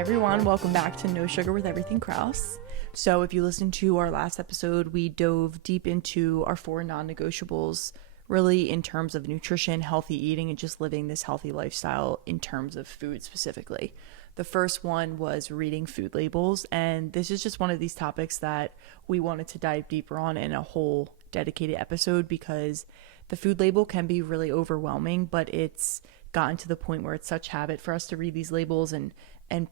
everyone, welcome back to No Sugar with Everything Krause. So if you listened to our last episode, we dove deep into our 4 non-negotiables, really in terms of nutrition, healthy eating, and just living this healthy lifestyle in terms of food specifically. The first one was reading food labels, and this is just one of these topics that we wanted to dive deeper on in a whole dedicated episode because the food label can be really overwhelming, but it's gotten to the point where it's such habit for us to read these labels and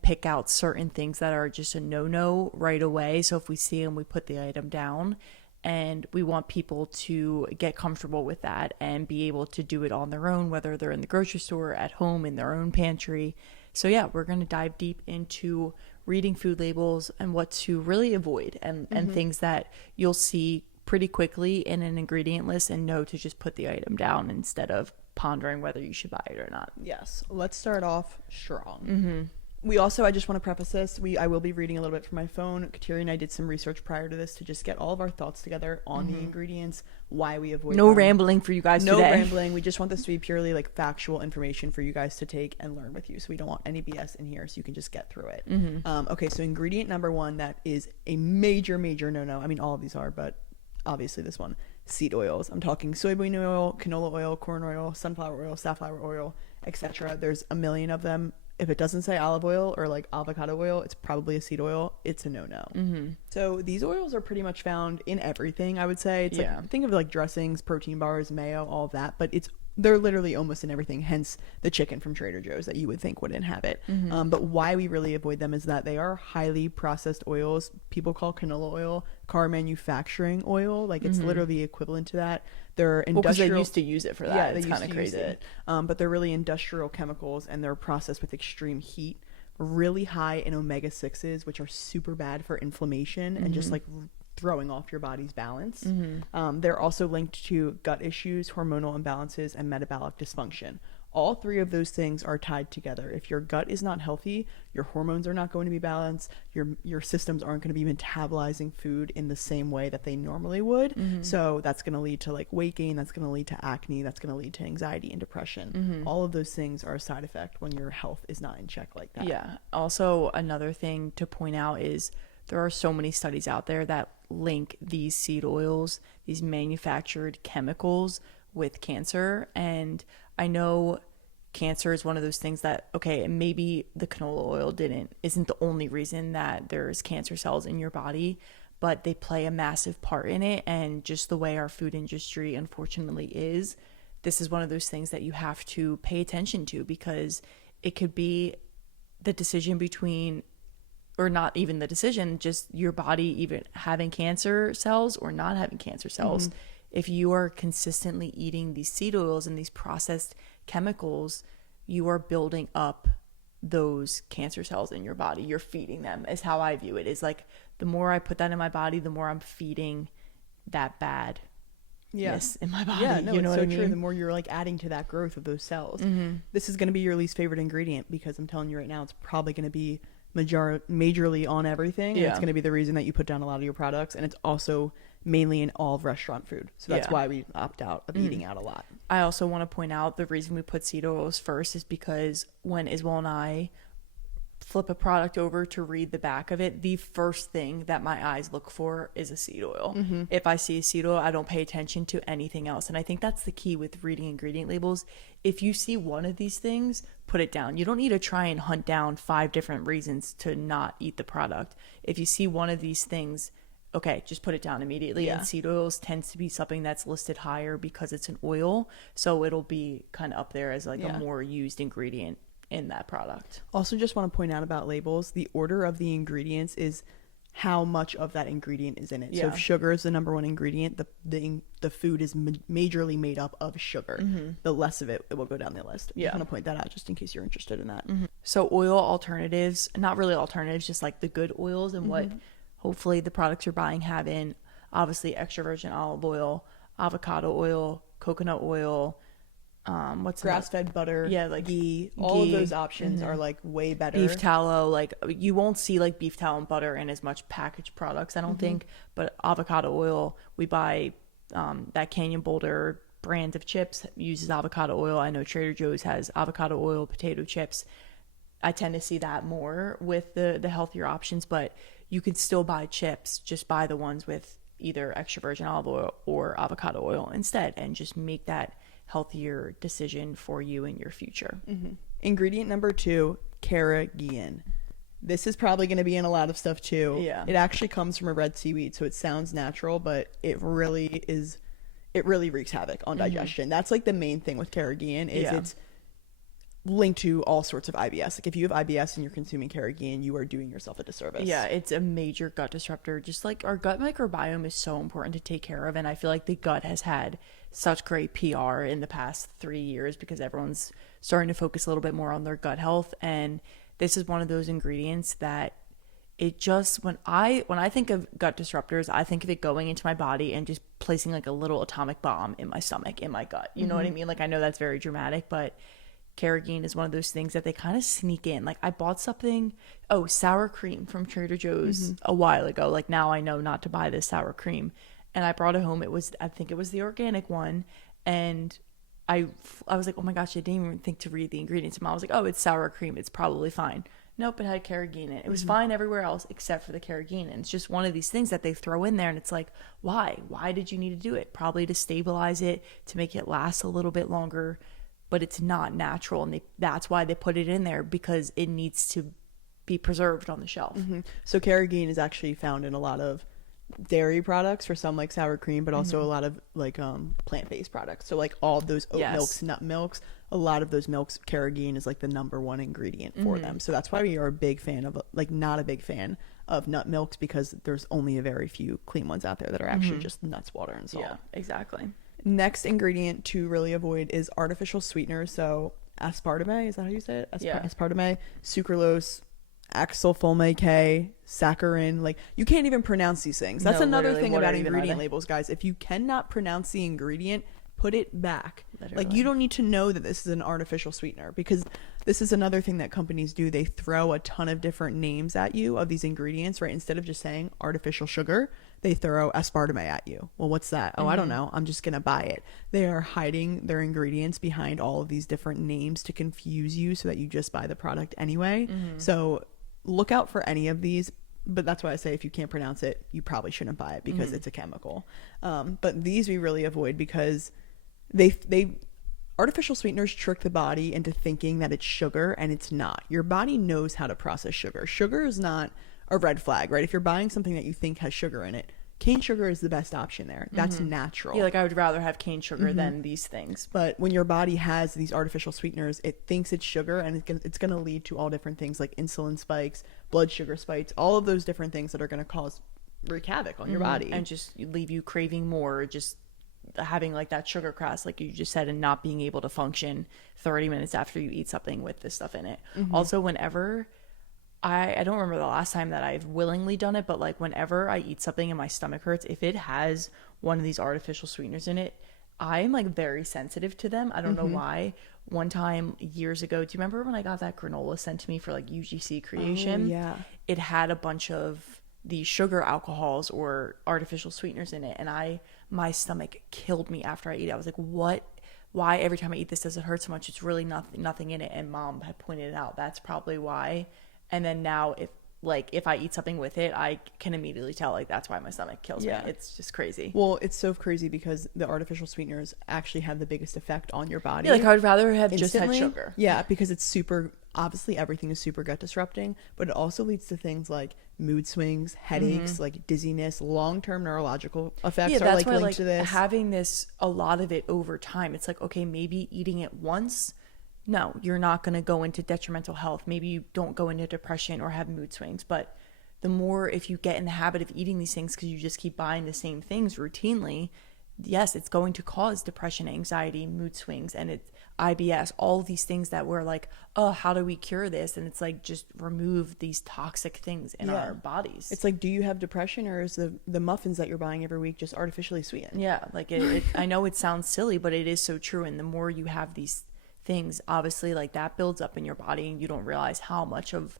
pick out certain things that are just a no-no right away. So if we see them, we put the item down, and we want people to get comfortable with that and be able to do it on their own, whether they're in the grocery store, at home, in their own pantry. So yeah, we're going to dive deep into reading food labels and what to really avoid and things that you'll see pretty quickly in an ingredient list and know to just put the item down instead of pondering whether you should buy it or not. Yes, let's start off strong. I just want to preface this. I will be reading a little bit from my phone. Kateri and I did some research prior to this to just get all of our thoughts together on the ingredients, why we avoid No them. rambling for you guys today. No rambling. We just want this to be purely like factual information for you guys to take and learn with you. So we don't want any BS in here, so you can just get through it. Okay, so ingredient number 1 that is a major no-no. I mean, all of these are, but obviously this one, seed oils. I'm talking soybean oil, canola oil, corn oil, sunflower oil, safflower oil, etc. There's a million of them. If it doesn't say olive oil or like avocado oil, it's probably a seed oil. It's a no-no. So these oils are pretty much found in everything, I would say. It's like, think of like dressings, protein bars, mayo, all of that, but they're literally almost in everything, hence the chicken from Trader Joe's that you would think wouldn't have it. But why we really avoid them is that they are highly processed oils. People call canola oil car manufacturing oil. Like it's literally equivalent to that. They're industrial. Because they used to use it for that. Yeah, it's kind of crazy. But they're really industrial chemicals, and they're processed with extreme heat, really high in omega-6s, which are super bad for inflammation and just like throwing off your body's balance. They're also linked to gut issues, hormonal imbalances, and metabolic dysfunction. All 3 of those things are tied together. If your gut is not healthy, your hormones are not going to be balanced, your systems aren't going to be metabolizing food in the same way that they normally would. So that's going to lead to like weight gain, that's going to lead to acne, that's going to lead to anxiety and depression. All of those things are a side effect when your health is not in check like that. Yeah. Also, another thing to point out is there are so many studies out there that link these seed oils, these manufactured chemicals, with cancer. And I know cancer is one of those things that, okay, maybe the canola oil isn't the only reason that there's cancer cells in your body, but they play a massive part in it. And just the way our food industry unfortunately is, this is one of those things that you have to pay attention to, because it could be the decision between, or not even the decision, just your body even having cancer cells or not having cancer cells. If you are consistently eating these seed oils and these processed chemicals, you are building up those cancer cells in your body. You're feeding them, is how I view it. Is like, the more I put that in my body, the more I'm feeding that badness in my body. Yeah, no, you know it's what so I mean? true. The more you're like adding to that growth of those cells. This is going to be your least favorite ingredient, because I'm telling you right now, it's probably going to be majorly on everything. And it's going to be the reason that you put down a lot of your products, and it's also mainly in all of restaurant food. So that's why we opt out of eating out a lot. I also want to point out the reason we put seed oils first is because when Isabel and I flip a product over to read the back of it, the first thing that my eyes look for is a seed oil. If I see a seed oil, I don't pay attention to anything else. And I think that's the key with reading ingredient labels. If you see one of these things, put it down. You don't need to try and hunt down 5 different reasons to not eat the product. If you see one of these things, okay, just put it down immediately. And seed oils tends to be something that's listed higher because it's an oil, so it'll be kind of up there as like a more used ingredient in that product. Also, just want to point out about labels, the order of the ingredients is how much of that ingredient is in it. So if sugar is the number 1 ingredient, the food is majorly made up of sugar. The less of it will go down the list. I just want to point that out just in case you're interested in that. So oil alternatives, not really alternatives, just like the good oils and what hopefully the products you're buying have in, obviously extra virgin olive oil, avocado oil, coconut oil, what's grass-fed butter, like ghee. All of those options are like way better. Beef tallow, like you won't see like beef tallow and butter in as much packaged products, I don't think, but avocado oil, we buy that Canyon Boulder brand of chips uses avocado oil. I know Trader Joe's has avocado oil potato chips. I tend to see that more with the healthier options, but you can still buy chips. Just buy the ones with either extra virgin olive oil or avocado oil instead, and just make that healthier decision for you in your future. Ingredient number 2, carrageenan. This is probably going to be in a lot of stuff too. Yeah. It actually comes from a red seaweed, so it sounds natural, but it really wreaks havoc on digestion. That's like the main thing with carrageenan is it's linked to all sorts of IBS. Like if you have IBS and you're consuming carrageenan, you are doing yourself a disservice. Yeah, it's a major gut disruptor. Just like our gut microbiome is so important to take care of, and I feel like the gut has had such great PR in the past 3 years because everyone's starting to focus a little bit more on their gut health, and this is one of those ingredients that it just when I think of gut disruptors, I think of it going into my body and just placing like a little atomic bomb in my stomach, in my gut. You know what I mean? Like I know that's very dramatic, but carrageenan is one of those things that they kind of sneak in. Like I bought something, sour cream from Trader Joe's a while ago. Like now I know not to buy this sour cream. And I brought it home. I think it was the organic one. And I was like, oh my gosh, I didn't even think to read the ingredients. Mom was like, oh, it's sour cream. It's probably fine. Nope, it had carrageenan. It was fine everywhere else except for the carrageenan. It's just one of these things that they throw in there. And it's like, why? Why did you need to do it? Probably to stabilize it, to make it last a little bit longer. But it's not natural, and that's why they put it in there, because it needs to be preserved on the shelf. So carrageenan is actually found in a lot of dairy products, for some like sour cream, but also a lot of like plant-based products. So like all of those oat milks, nut milks, a lot of those milks, carrageenan is like the number one ingredient for them. So that's why we are a big fan of, like, not a big fan of nut milks, because there's only a very few clean ones out there that are actually just nuts, water, and salt. Yeah, exactly. Next ingredient to really avoid is artificial sweeteners. So aspartame, is that how you say it? Aspartame, sucralose, oxalfolme K, saccharin. Like, you can't even pronounce these things. That's another thing about ingredient labels, guys. If you cannot pronounce the ingredient, put it back. Literally. Like, you don't need to know that this is an artificial sweetener, because this is another thing that companies do. They throw a ton of different names at you of these ingredients, right? Instead of just saying artificial sugar, they throw aspartame at you. Well, what's that? Oh, I don't know. I'm just going to buy it. They are hiding their ingredients behind all of these different names to confuse you so that you just buy the product anyway. So look out for any of these. But that's why I say if you can't pronounce it, you probably shouldn't buy it, because it's a chemical. But these we really avoid, because they artificial sweeteners trick the body into thinking that it's sugar, and it's not. Your body knows how to process sugar. Sugar is not a red flag, right? If you're buying something that you think has sugar in it, cane sugar is the best option there. That's natural. Yeah, like I would rather have cane sugar than these things. But when your body has these artificial sweeteners, it thinks it's sugar, and it's going to lead to all different things like insulin spikes, blood sugar spikes, all of those different things that are going to wreak havoc on your body. And just leave you craving more, just having like that sugar crash, like you just said, and not being able to function 30 minutes after you eat something with this stuff in it. Also, whenever I don't remember the last time that I've willingly done it, but like whenever I eat something and my stomach hurts, if it has one of these artificial sweeteners in it, I'm like very sensitive to them. I don't know why. One time years ago, do you remember when I got that granola sent to me for like UGC creation? Oh, yeah. It had a bunch of these sugar alcohols or artificial sweeteners in it, and my stomach killed me after I eat it. I was like, what? Why every time I eat this does it hurt so much? It's really nothing in it. And Mom had pointed out that's probably why. And then now if I eat something with it, I can immediately tell, like, that's why my stomach kills me. It's just crazy. Well, it's so crazy because the artificial sweeteners actually have the biggest effect on your body. Yeah, like I would rather have instantly. Just had sugar. Yeah, because it's obviously everything is super gut disrupting, but it also leads to things like mood swings, headaches, like dizziness, long-term neurological effects are like linked to this. Having this, a lot of it over time, it's like, okay, maybe eating it once, no, you're not going to go into detrimental health. Maybe you don't go into depression or have mood swings. But the more, if you get in the habit of eating these things because you just keep buying the same things routinely, yes, it's going to cause depression, anxiety, mood swings, and it's IBS, all these things that we're like, oh, how do we cure this? And it's like, just remove these toxic things in our bodies. It's like, do you have depression, or is the muffins that you're buying every week just artificially sweetened? Yeah, like I know it sounds silly, but it is so true. And the more you have these things, obviously, like, that builds up in your body, and you don't realize how much of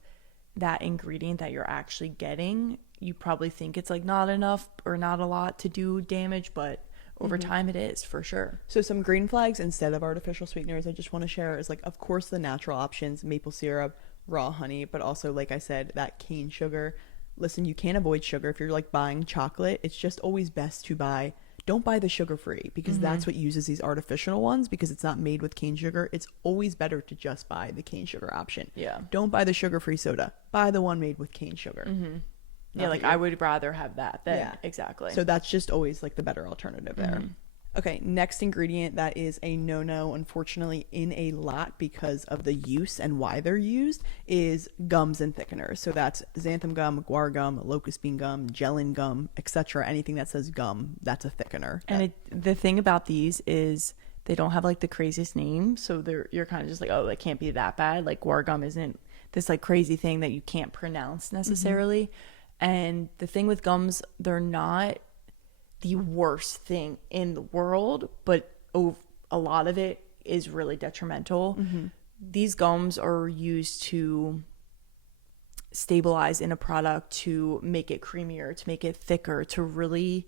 that ingredient that you're actually getting. You probably think it's like not enough or not a lot to do damage, but over time it is, for sure. So some green flags instead of artificial sweeteners I just want to share is, like, of course, the natural options: maple syrup, raw honey, but also, like I said, that cane sugar. Listen, you can't avoid sugar. If you're like buying chocolate, it's just always best to don't buy the sugar free, because that's what uses these artificial ones, because it's not made with cane sugar. It's always better to just buy the cane sugar option. Yeah. Don't buy the sugar free soda. Buy the one made with cane sugar. Yeah, like I would rather have that than exactly. So that's just always like the better alternative there. Okay, next ingredient that is a no-no, unfortunately, in a lot because of the use and why they're used, is gums and thickeners. So that's xanthan gum, guar gum, locust bean gum, gellan gum, etc. Anything that says gum, that's a thickener. And the thing about these is they don't have like the craziest name, so you're kind of just like, oh, that can't be that bad. Like guar gum isn't this like crazy thing that you can't pronounce necessarily. And the thing with gums, they're not the worst thing in the world, but a lot of it is really detrimental. These gums are used to stabilize in a product, to make it creamier, to make it thicker, to really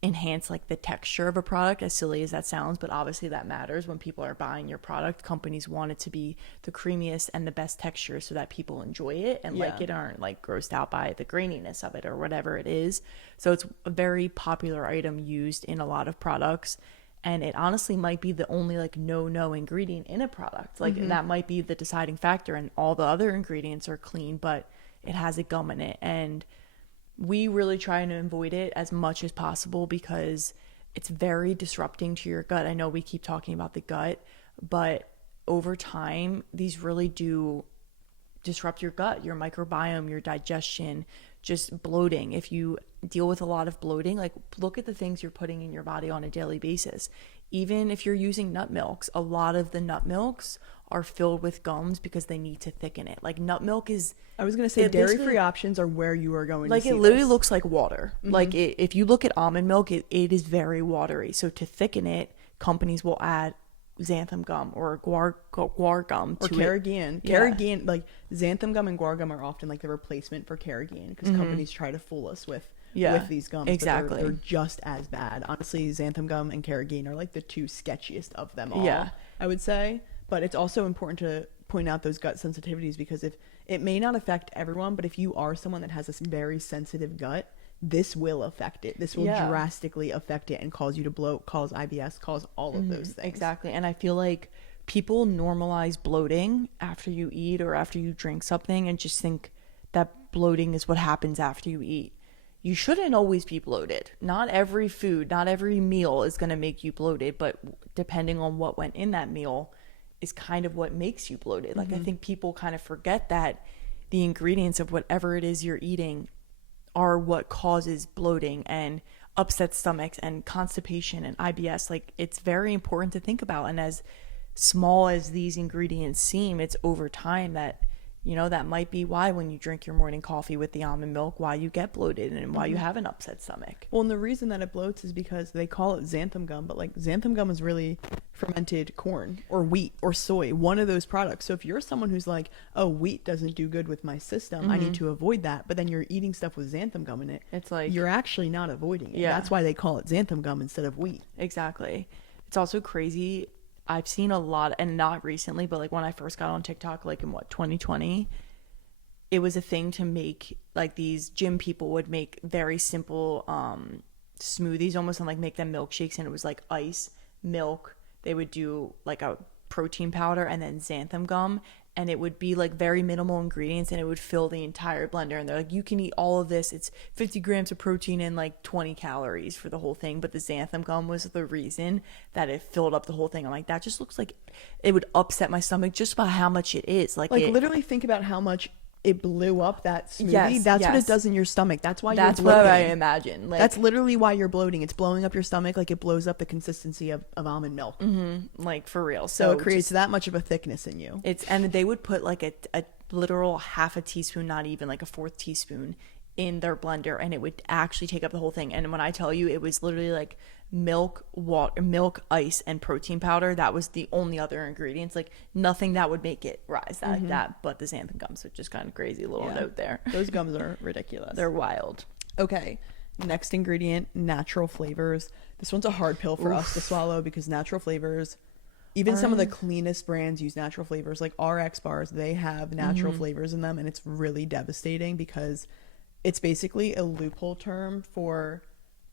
enhance like the texture of a product, as silly as that sounds, but obviously that matters when people are buying your product. Companies want it to be the creamiest and the best texture so that people enjoy it and like it, aren't like grossed out by the graininess of it or whatever it is. So it's a very popular item used in a lot of products, and it honestly might be the only like no ingredient in a product. Like that might be the deciding factor, and all the other ingredients are clean, but it has a gum in it. And we really try to avoid it as much as possible because it's very disrupting to your gut. I know we keep talking about the gut, but over time, these really do disrupt your gut, your microbiome, your digestion, just bloating. If you deal with a lot of bloating, like look at the things you're putting in your body on a daily basis. Even if you're using nut milks, a lot of the nut milks are filled with gums because they need to thicken it. Like nut milk is, I was going to say dairy-free options are where you are going like to see it literally this. looks like water. Like if you look at almond milk, it is very watery. So to thicken it, companies will add xanthan gum or guar gum to carrageenan. Yeah. Carrageenan, like xanthan gum and guar gum are often like the replacement for carrageenan, because companies try to fool us with these gums. Exactly. But they're just as bad. Honestly, xanthan gum and carrageenan are like the two sketchiest of them all, I would say. But it's also important to point out those gut sensitivities, because if it may not affect everyone, but if you are someone that has this very sensitive gut, this will affect it. This will drastically affect it and cause you to bloat, cause IBS, cause all of those things. Exactly. And I feel like people normalize bloating after you eat or after you drink something and just think that bloating is what happens after you eat. You shouldn't always be bloated. Not every food, not every meal is going to make you bloated, but depending on what went in that meal is kind of what makes you bloated. Like I think people kind of forget that the ingredients of whatever it is you're eating are what causes bloating and upset stomachs and constipation and IBS. Like it's very important to think about. And as small as these ingredients seem, it's over time that, you know, that might be why when you drink your morning coffee with the almond milk, why you get bloated and why you have an upset stomach. Well, and the reason that it bloats is because they call it xanthan gum, but like xanthan gum is really fermented corn or wheat or soy, one of those products. So if you're someone who's like, oh, wheat doesn't do good with my system, I need to avoid that, but then you're eating stuff with xanthan gum in it, It's like, you're actually not avoiding it. That's why they call it xanthan gum instead of wheat. exactly. It's also crazy. I've seen a lot, and not recently, but like when I first got on TikTok, like in 2020, it was a thing to make, like these gym people would make very simple smoothies almost, and like make them milkshakes, and it was like ice, milk. They would do like a protein powder and then xanthan gum, and it would be like very minimal ingredients, and it would fill the entire blender. And they're like, you can eat all of this. It's 50 grams of protein and like 20 calories for the whole thing. But the xanthan gum was the reason that it filled up the whole thing. I'm like, that just looks like it would upset my stomach just by how much it is. Like literally think about how much it blew up that smoothie. That's what it does in your stomach. That's why that's you're bloating. what I imagine. Like, that's literally why you're bloating. It's blowing up your stomach like it blows up the consistency of almond milk. like for real. So it creates that much of a thickness in you. And they would put like a literal half a teaspoon, not even like a fourth teaspoon, in their blender, and it would actually take up the whole thing. And when I tell you, it was literally like milk, water, milk, ice, and protein powder. That was the only other ingredients. Like nothing that would make it rise like that, but the xanthan gums. So just kind of crazy little note there. Those gums are ridiculous. They're wild. Okay, next ingredient, natural flavors. This one's a hard pill for us to swallow, because natural flavors, Even some of the cleanest brands use natural flavors, like RX bars. They have natural flavors in them, and it's really devastating because it's basically a loophole term for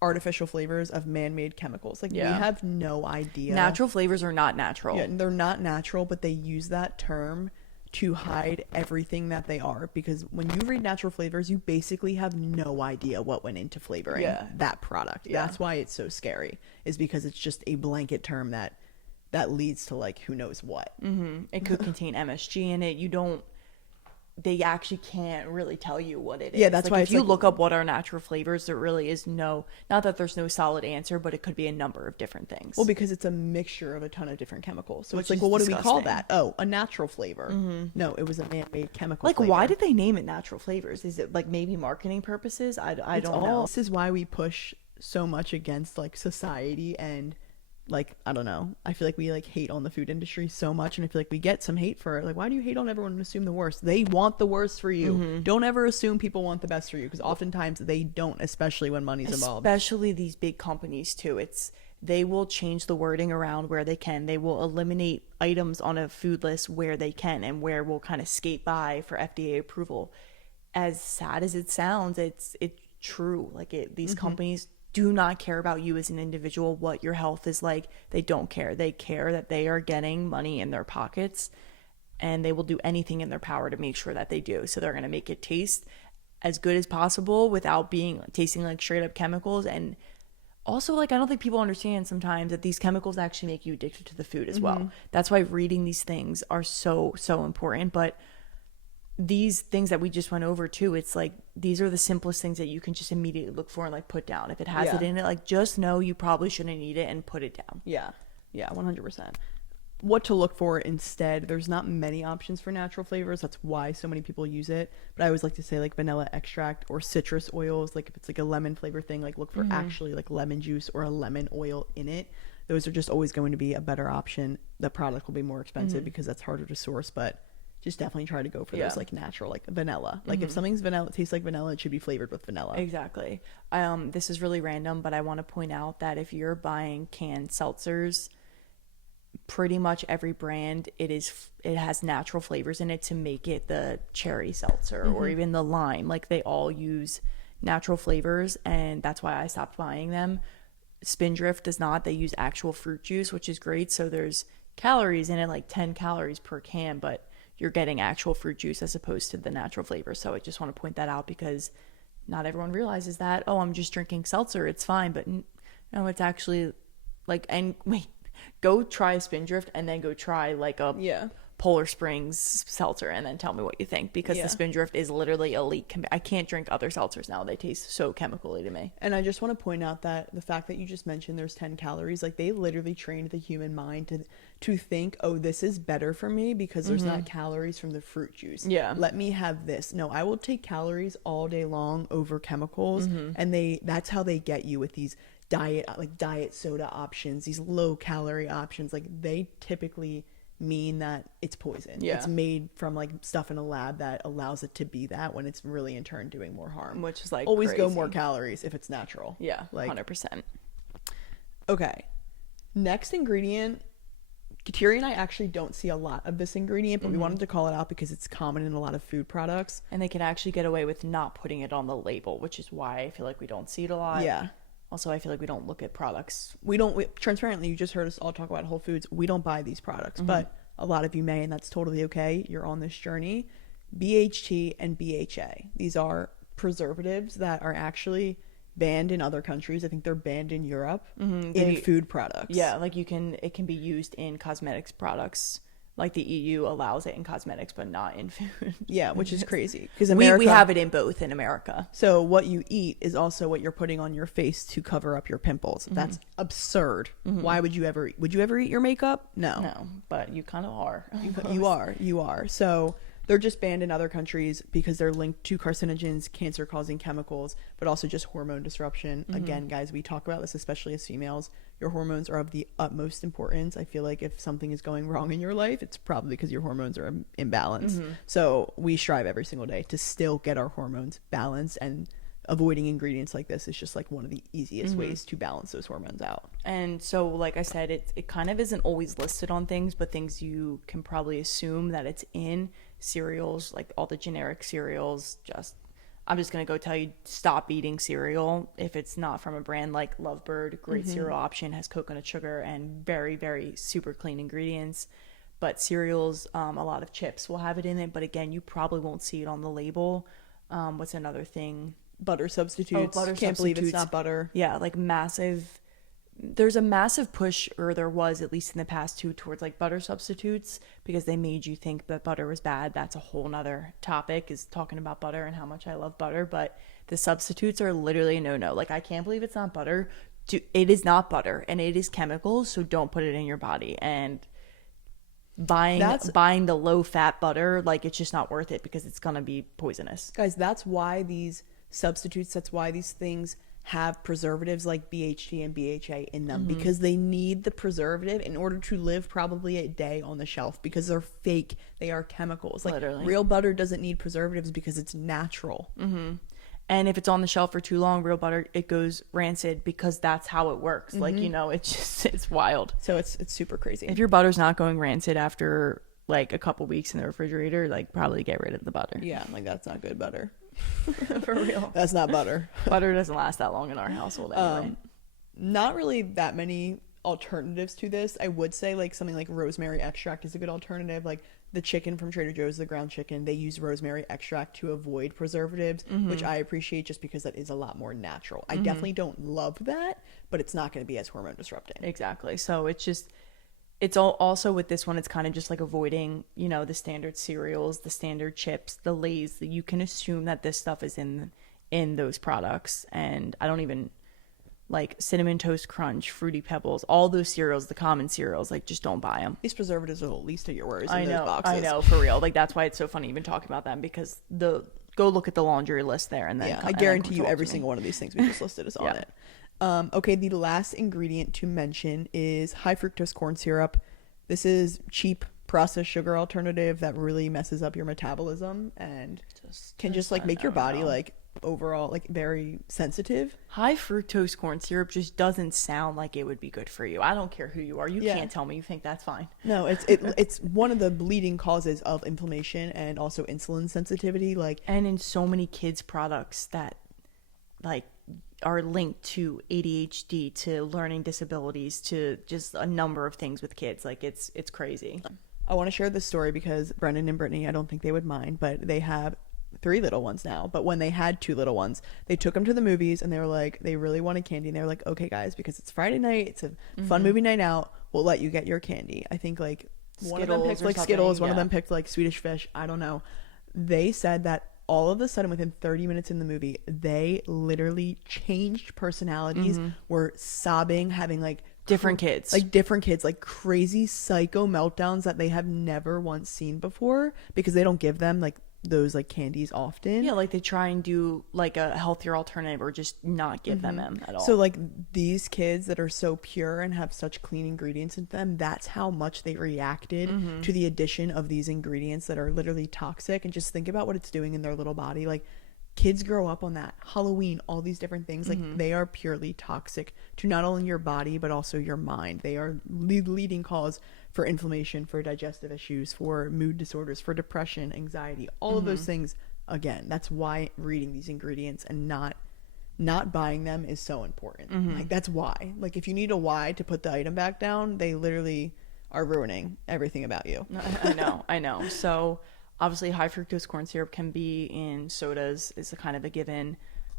artificial flavors of man-made chemicals. Like we have no idea. Natural flavors are not natural. Yeah, they're not natural, but they use that term to hide everything that they are, because when you read natural flavors, you basically have no idea what went into flavoring that product. That's why it's so scary, is because it's just a blanket term that leads to like who knows what. It could contain MSG in it. They actually can't really tell you what it is. Yeah, that's like why if you look up what are natural flavors, there really is not that there's no solid answer, but it could be a number of different things. Well, because it's a mixture of a ton of different chemicals. So Which it's like, is well, what do we call disgusting. that? Oh, a natural flavor. No, it was a man-made chemical Like, flavor. why did they name it natural flavors? Is it like maybe marketing purposes? I don't know. This is why we push so much against like society and like, I don't know. I feel like we like hate on the food industry so much, and I feel like we get some hate for it. Like, why do you hate on everyone and assume the worst? They want the worst for you. Don't ever assume people want the best for you, because oftentimes they don't, especially when money's involved. Especially these big companies too. They will change the wording around where they can. They will eliminate items on a food list where they can, and where we'll kind of skate by for FDA approval. As sad as it sounds, it's true. Like these companies do not care about you as an individual, what your health is like. They don't care. They care that they are getting money in their pockets, and they will do anything in their power to make sure that they do. So they're going to make it taste as good as possible without tasting like straight up chemicals. And also, like, I don't think people understand sometimes that these chemicals actually make you addicted to the food as well. That's why reading these things are so important. But these things that we just went over too, it's like these are the simplest things that you can just immediately look for and like put down. If it has it in it, like just know you probably shouldn't eat it and put it down. Yeah 100%. What to look for instead: there's not many options for natural flavors. That's why so many people use it. But I always like to say like vanilla extract or citrus oils. Like if it's like a lemon flavor thing, like look for actually like lemon juice or a lemon oil in it. Those are just always going to be a better option. The product will be more expensive because that's harder to source, but just definitely try to go for those like natural, like vanilla. Like if something's vanilla, tastes like vanilla, it should be flavored with vanilla. Exactly. This is really random, but I want to point out that if you're buying canned seltzers, pretty much every brand, it has natural flavors in it to make it the cherry seltzer or even the lime. Like they all use natural flavors, and that's why I stopped buying them. Spindrift does not. They use actual fruit juice, which is great. So there's calories in it, like 10 calories per can, but you're getting actual fruit juice as opposed to the natural flavor. So I just want to point that out, because not everyone realizes that, oh, I'm just drinking seltzer, it's fine. But no, it's actually like, and wait, go try a Spindrift and then go try like a Polar Springs seltzer and then tell me what you think, because the Spindrift is literally elite. I can't drink other seltzers now. They taste so chemically to me. And I just want to point out that the fact that you just mentioned there's 10 calories, like they literally trained the human mind to think, oh, this is better for me because there's not calories from the fruit juice. Yeah. Let me have this. No, I will take calories all day long over chemicals. And that's how they get you with these diet soda options, these low calorie options. Like they typically mean that it's poison. It's made from like stuff in a lab that allows it to be that, when it's really in turn doing more harm. Which is like always crazy. Go more calories if it's natural. Yeah, like 100%. Okay, next ingredient. Kateri and I actually don't see a lot of this ingredient, but we wanted to call it out because it's common in a lot of food products. And they can actually get away with not putting it on the label, which is why I feel like we don't see it a lot. Yeah. Also, I feel like we don't look at products. Transparently, you just heard us all talk about Whole Foods. We don't buy these products, but a lot of you may, and that's totally okay. You're on this journey. BHT and BHA. These are preservatives that are actually banned in other countries. I think they're banned in Europe in food products. Yeah, like it can be used in cosmetics products. Like the EU allows it in cosmetics, but not in food. Yeah, which is crazy, because we have it in both in America. So what you eat is also what you're putting on your face to cover up your pimples. That's absurd. Why would you ever eat your makeup? No, but you kind of are. You are. So they're just banned in other countries because they're linked to carcinogens, cancer-causing chemicals, but also just hormone disruption. Again, guys, we talk about this, especially as females. Your hormones are of the utmost importance. I feel like if something is going wrong in your life, it's probably because your hormones are imbalanced. So we strive every single day to still get our hormones balanced and avoiding ingredients like this is just like one of the easiest ways to balance those hormones out. And so, like I said, it kind of isn't always listed on things, but things you can probably assume that it's in cereals, like all the generic cereals. I'm just going to go tell you, stop eating cereal if it's not from a brand like Lovebird. Great cereal option, has coconut sugar and very, very super clean ingredients. But cereals, a lot of chips will have it in it. But again, you probably won't see it on the label. What's another thing? Butter substitutes. Can't believe it's not butter. Yeah, like there's a massive push, or there was at least in the past too, towards like butter substitutes, because they made you think that butter was bad. That's a whole nother topic, is talking about butter and how much I love butter. But the substitutes are literally a no. Like, I can't believe it's not butter. It is not butter, and it is chemicals, so don't put it in your body. And buying the low fat butter, like, it's just not worth it, because it's gonna be poisonous. Guys, that's why these substitutes, that's why these things have preservatives like BHT and BHA in them, because they need the preservative in order to live probably a day on the shelf, because they're fake. They are chemicals. Like, literally, real butter doesn't need preservatives because it's natural. And if it's on the shelf for too long, real butter, it goes rancid, because that's how it works. Like, it's wild. So it's super crazy. If your butter's not going rancid after like a couple weeks in the refrigerator, like, probably get rid of the butter. Yeah, like, that's not good butter. For real. That's not butter. Butter doesn't last that long in our household anyway. Not really that many alternatives to this. I would say like something like rosemary extract is a good alternative. Like the chicken from Trader Joe's, the ground chicken, they use rosemary extract to avoid preservatives, which I appreciate, just because that is a lot more natural. I definitely don't love that, but it's not going to be as hormone disrupting. Exactly. So it's also with this one, it's kind of just like avoiding, the standard cereals, the standard chips, the Lay's. That you can assume that this stuff is in those products. And I don't even like Cinnamon Toast Crunch, Fruity Pebbles, all those cereals, the common cereals, like, just don't buy them. These preservatives are the least of your worries. I in know, those boxes. I know, for real. Like, that's why it's so funny even talking about them, because go look at the laundry list there, and then I guarantee you every single one of these things we just listed is on it. Okay, the last ingredient to mention is high fructose corn syrup. This is cheap processed sugar alternative that really messes up your metabolism and can just like make your body like overall like very sensitive. High fructose corn syrup just doesn't sound like it would be good for you. I don't care who you are. You can't tell me you think that's fine. No, it's one of the leading causes of inflammation and also insulin sensitivity. Like, and in so many kids products that like are linked to ADHD, to learning disabilities, to just a number of things with kids. Like, it's crazy. I want to share this story because Brendan and Brittany, I don't think they would mind, but they have 3 little ones now. But when they had 2 little ones, they took them to the movies and they were like, they really wanted candy. And they were like, okay guys, because it's Friday night, it's a fun movie night out, we'll let you get your candy. I think like one of them picked like Skittles, one of them picked like Swedish Fish. I don't know. They said that all of a sudden within 30 minutes in the movie, they literally changed personalities, were sobbing, having like different kids, like crazy psycho meltdowns that they have never once seen before, because they don't give them like those like candies often. Yeah, like they try and do like a healthier alternative, or just not give them at all. So like these kids that are so pure and have such clean ingredients in them, that's how much they reacted to the addition of these ingredients that are literally toxic. And just think about what it's doing in their little body. Like, kids grow up on that. Halloween, all these different things, like they are purely toxic to not only your body but also your mind. They are the leading cause for inflammation, for digestive issues, for mood disorders, for depression, anxiety, all of those things. Again, that's why reading these ingredients and not buying them is so important. Like, that's why. Like, if you need a why to put the item back down, they literally are ruining everything about you. I know. So obviously high fructose corn syrup can be in sodas, is a kind of a given.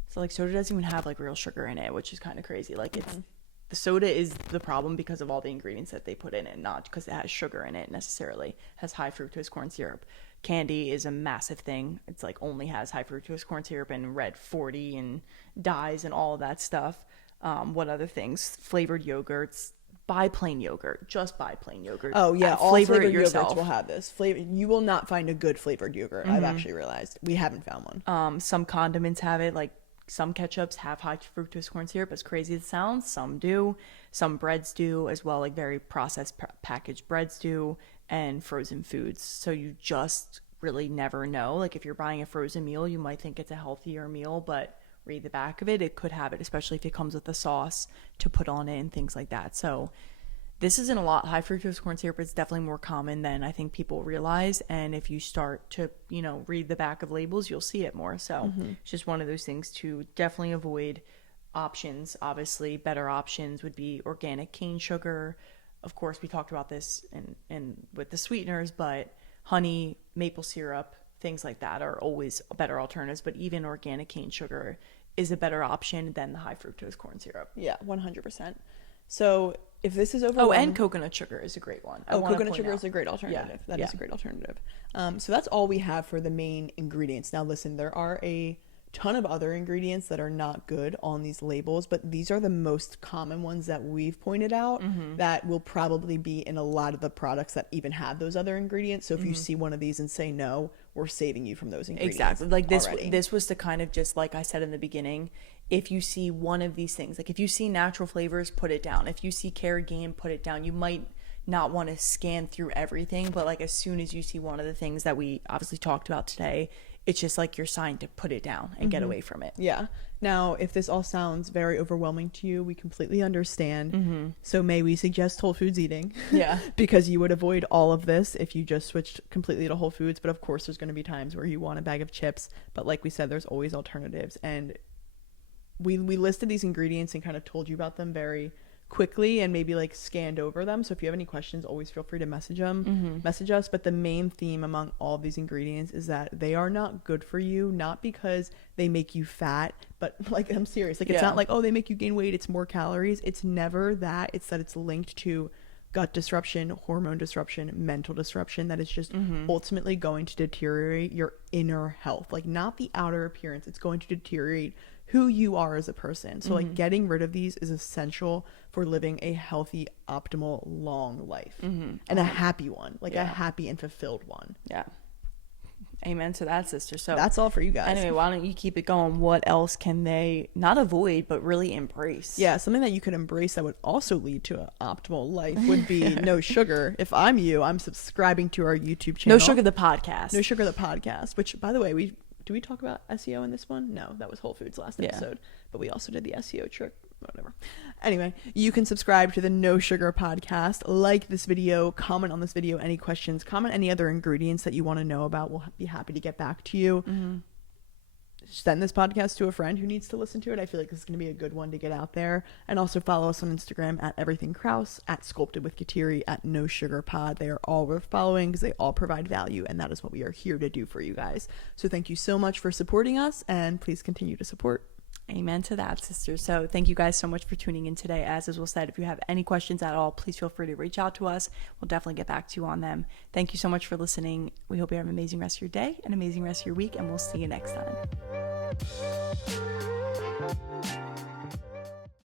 So like soda doesn't even have like real sugar in it, which is kind of crazy. Like, it's the soda is the problem because of all the ingredients that they put in it, not because it has sugar in it necessarily. It has high fructose corn syrup. Candy is a massive thing. It's like only has high fructose corn syrup and red 40 and dyes and all of that stuff. What other things? Flavored yogurts. Buy plain yogurt. Just buy plain yogurt. Oh yeah, all flavored yogurts will have this flavor. You will not find a good flavored yogurt. I've actually realized we haven't found one. Some condiments have it. Like, some ketchups have high fructose corn syrup. As crazy as it sounds, some do. Some breads do as well. Like, very processed packaged breads do, and frozen foods. So you just really never know. Like, if you're buying a frozen meal, you might think it's a healthier meal, but read the back of it, it could have it, especially if it comes with a sauce to put on it and things like that. So this isn't a lot. High fructose corn syrup is definitely more common than I think people realize. And if you start to, read the back of labels, you'll see it more. So it's just one of those things to definitely avoid. Options, obviously, better options would be organic cane sugar. Of course, we talked about this and with the sweeteners, but honey, maple syrup, things like that are always better alternatives. But even organic cane sugar is a better option than the high fructose corn syrup. Yeah, 100%. So if this is overwhelming... Oh, and coconut sugar is a great one. Coconut sugar is a great alternative. Yeah. That is a great alternative. So that's all we have for the main ingredients. Now, listen, there are a ton of other ingredients that are not good on these labels, but these are the most common ones that we've pointed out that will probably be in a lot of the products that even have those other ingredients. So if you see one of these and say no, we're saving you from those ingredients. Exactly. Like this was to kind of just, like I said in the beginning, if you see one of these things, like if you see natural flavors, put it down. If you see Carrageen, put it down. You might not want to scan through everything, but like as soon as you see one of the things that we obviously talked about today, it's just like your sign to put it down and get away from it. Yeah. Now, if this all sounds very overwhelming to you, we completely understand. So may we suggest whole foods eating? Yeah. Because you would avoid all of this if you just switched completely to whole foods. But of course, there's going to be times where you want a bag of chips. But like we said, there's always alternatives. And we listed these ingredients and kind of told you about them very quickly and maybe like scanned over them. So if you have any questions, always feel free to message us. But the main theme among all of these ingredients is that they are not good for you, not because they make you fat, but like, I'm serious, like it's not like, oh, they make you gain weight, it's more calories. It's never that. It's that it's linked to gut disruption, hormone disruption, mental disruption that is just ultimately going to deteriorate your inner health, like not the outer appearance. It's going to deteriorate who you are as a person. So like getting rid of these is essential for living a healthy, optimal, long life and a happy one, like a happy and fulfilled one. Yeah. Amen to that, sister. So that's all for you guys. Anyway, why don't you keep it going? What else can they not avoid, but really embrace? Yeah, something that you could embrace that would also lead to an optimal life would be no sugar. If I'm you, I'm subscribing to our YouTube channel. No Sugar the podcast. No Sugar the podcast, which by the way, do we talk about SEO in this one? No, that was Whole Foods last episode. But we also did the SEO trick. Whatever. Anyway, you can subscribe to the No Sugar podcast, like this video, comment on this video, any questions, comment any other ingredients that you want to know about. We'll be happy to get back to you. Send this podcast to a friend who needs to listen to it. I feel like this is going to be a good one to get out there. And also follow us on Instagram at Everything Krause, at Sculpted with Kateri, at No Sugar Pod. They are all worth following because they all provide value, and that is what we are here to do for you guys. So thank you so much for supporting us, and please continue to support. Amen to that, sister. So thank you guys so much for tuning in today. As Will said, if you have any questions at all, please feel free to reach out to us. We'll definitely get back to you on them. Thank you so much for listening. We hope you have an amazing rest of your day, an amazing rest of your week, and we'll see you next time.